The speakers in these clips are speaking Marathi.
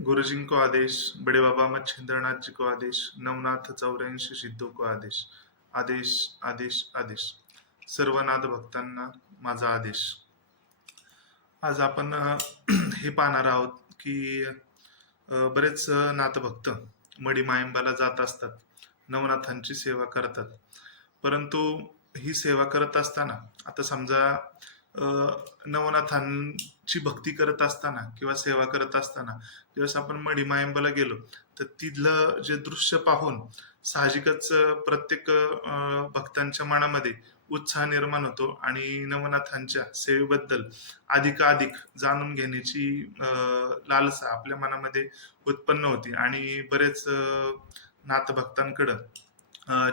गुरुजी को आदेश बड़े बाबा मच्छिंद्रनाथ जी को आदेश नवनाथ चौऱ्याऐंशी सिद्धू को आदेश. आदेश आदेश आदेश. सर्व नाथ भक्तांना माझा आदेश. आज आपण हे पाहणार आहोत की बरेच नाथभक्त मडी मायंबाला जात असतात. नवनाथांची सेवा करतात. परंतु ही सेवा करत असताना आता समजा नवनाथां ची भक्ती करत असताना किंवा सेवा करत असताना ज्यावेळेस आपण मडी मायंबाला गेलो तर तिथलं जे दृश्य पाहून साहजिकच प्रत्येक भक्तांच्या मनामध्ये उत्साह निर्माण होतो आणि नवनाथांच्या सेवेबद्दल अधिकाधिक जाणून घेण्याची लालसा आपल्या मनामध्ये उत्पन्न होती. आणि बरेच नाथभक्तांकडं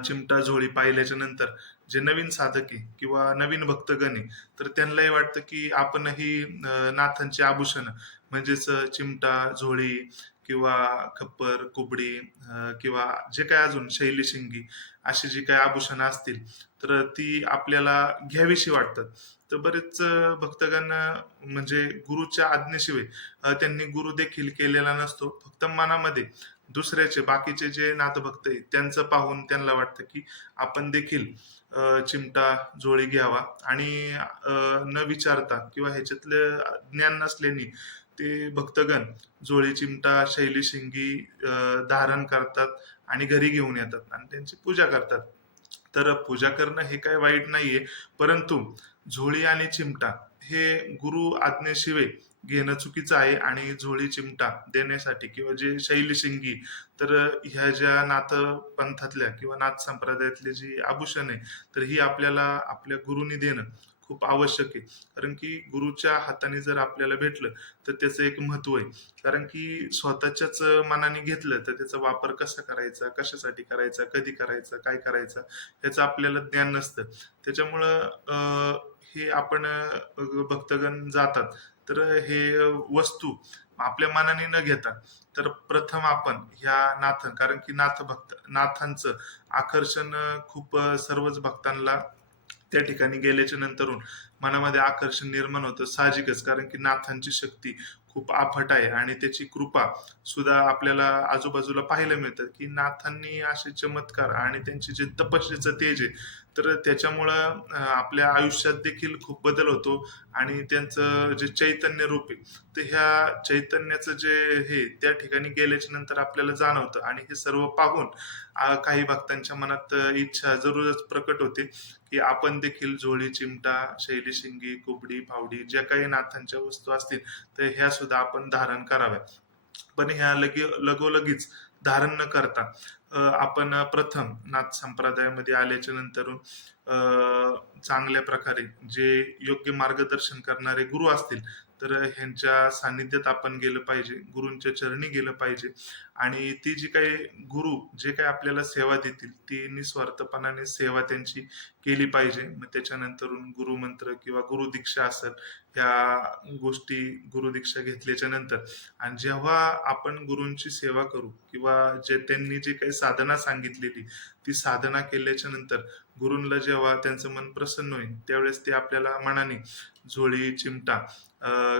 चिमटा झोळी पाहिल्याच्या नंतर जे नवीन साधके किंवा नवीन भक्तगणे तर त्यांनाही वाटतं की आपणही नाथांचे नाथांची आभूषण म्हणजेच चिमटा झोळी किंवा खप्पर कुबडी किंवा जे काय अजून शैली शिंगी अशी जी काही आभूषणं असतील तर ती आपल्याला घ्यावीशी वाटतात. तर बरेच अ, भक्तगण म्हणजे गुरुच्या आज्ञेशिवाय त्यांनी गुरु देखील केलेला नसतो. फक्त मनामध्ये दुसऱ्याचे बाकीचे जे नाथभक्त आहेत त्यांचं पाहून त्यांना वाटतं की आपण देखील चिमटा जोळी घ्यावा. आणि न विचारता किंवा ह्याच्यातलं ज्ञान नसल्याने ते भक्तगण जोळी चिमटा शैली शिंगी धारण करतात आणि घरी घेऊन येतात आणि त्यांची पूजा करतात. तर पूजा करणं हे काही वाईट नाहीये. परंतु झोळी आणि चिमटा हे गुरु आज्ञेशिवाय घेणं चुकीचं आहे आणि झोळी चिमटा देण्यासाठी किंवा जे शैली शिंगी तर ह्या ज्या नाथ पंथातल्या किंवा नाथ संप्रदायातली जी आभूषण आहे तर ही आपल्याला आपल्या गुरुनी देणं खूप आवश्यक आहे. कारण की गुरुच्या हाताने जर आपल्याला भेटलं तर त्याचं एक महत्त्व आहे. कारण की स्वतःच्याच मनाने घेतलं तर त्याचा वापर कसा करायचा कशासाठी करायचा कधी करायचा काय करायचा याचं आपल्याला ज्ञान नसतं. त्याच्यामुळं हे आपण भक्तगण जातात. तर हे वस्तू आपल्या मनाने न घेता तर प्रथम आपण ह्या नाथन कारण की नाथ भक्त नाथांचं आकर्षण खूप सर्वच भक्तांना त्या ठिकाणी गेल्याच्या नंतरून मनामध्ये आकर्षण निर्माण होतं साहजिकच. कारण की नाथांची शक्ती खूप आफट आहे आणि त्याची कृपा सुद्धा आपल्याला आजूबाजूला पाहायला मिळतात की नाथांनी असे चमत्कार आणि त्यांचे जे तपस्येचं तेज आहे तर त्याच्यामुळं आपल्या आयुष्यात देखील खूप बदल होतो आणि त्यांचं जे चैतन्य रूप आहे तर ह्या चैतन्याचं जे हे त्या ठिकाणी गेल्याच्यानंतर आपल्याला जाणवतं आणि हे सर्व पाहून काही भक्तांच्या मनात इच्छा जरूरच प्रकट होते की आपण देखील झोळी चिमटा शैली शिंगी कुबडी फावडी ज्या काही नाथांच्या वस्तू असतील तर ह्या सुद्धा आपण धारण कराव्या पण ह्या लगे लगोलगीच धारण न करता अं, आपण प्रथम नाथ संप्रदायामध्ये आल्याच्या नंतरून अं, चांगल्या प्रकारे जे योग्य मार्गदर्शन करणारे गुरु असतील तर ह्यांच्या सानिध्यात आपण गेलं पाहिजे गुरूंच्या चरणी गेलं पाहिजे. आणि ती जी काही गुरु जे काही आपल्याला सेवा देतील ती निस्वार्थपणाने सेवा त्यांची केली पाहिजे. मग त्याच्यानंतर गुरुमंत्र किंवा गुरुदीक्षा असेल ह्या गोष्टी गुरुदीक्षा घेतल्याच्या नंतर. आणि जेव्हा आपण गुरूंची सेवा करू किंवा जे त्यांनी जे काही साधना सांगितलेली ती साधना केल्याच्यानंतर गुरुंला जेव्हा त्यांचं मन प्रसन्न होईल त्यावेळेस ते आपल्याला मनाने झोळी चिमटा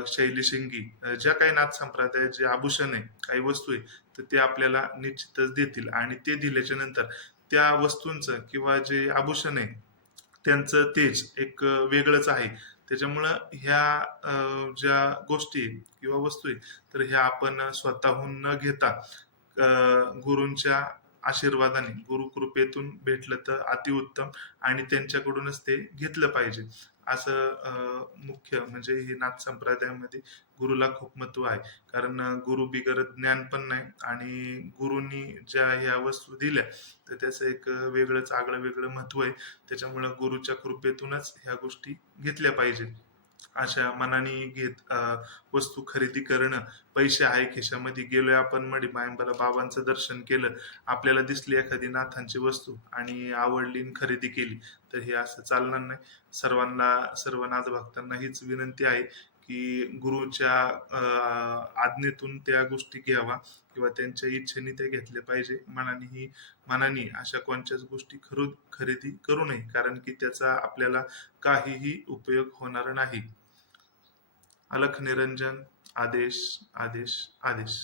शैली शिंगी ज्या काही नाथ संप्रदायात जे आभूषण आहे काही वस्तू आहे तर ते आपल्याला निश्चितच देतील. आणि ते दिल्याच्या नंतर त्या वस्तूंचं किंवा जे आभूषण आहे त्यांचं तेज एक वेगळंच आहे. त्याच्यामुळं ह्या ज्या गोष्टी किंवा वस्तू आहे तर ह्या आपण स्वतःहून न घेता गुरूंच्या आशीर्वादाने गुरुकृपेतून भेटलं तर अतिउत्तम आणि त्यांच्याकडूनच ते घेतलं पाहिजे. असं मुख्य म्हणजे हे नाथ संप्रदायामध्ये गुरुला खूप महत्त्व आहे. कारण गुरु बिगर ज्ञान पण नाही आणि गुरुनी ज्या ह्या वस्तू दिल्या तर त्याचं एक वेगळंच आगळं वेगळं महत्त्व आहे. त्याच्यामुळं गुरुच्या कृपेतूनच ह्या गोष्टी घेतल्या पाहिजेत. अशा मनाने घेत वस्तू खरेदी करणं पैसे आहे खिशामध्ये. गेलोय आपण मडी मायंबाला बाबांचं दर्शन केलं. आपल्याला दिसली एखादी नाथांची वस्तू आणि आवडली आणि खरेदी केली. तर हे असं चालणार नाही. सर्वांना सर्व नाथ भक्तांना हीच विनंती आहे की गुरुच्या आज्ञेतून त्या गोष्टी घ्यावा किंवा त्यांच्या इच्छेने ते घेतले पाहिजे. मनाने ही मनाने अशा कोणत्याच गोष्टी खरू खरेदी करू नये कारण की त्याचा आपल्याला काहीही उपयोग होणार नाही. अलख निरंजन आदेश आदेश आदेश.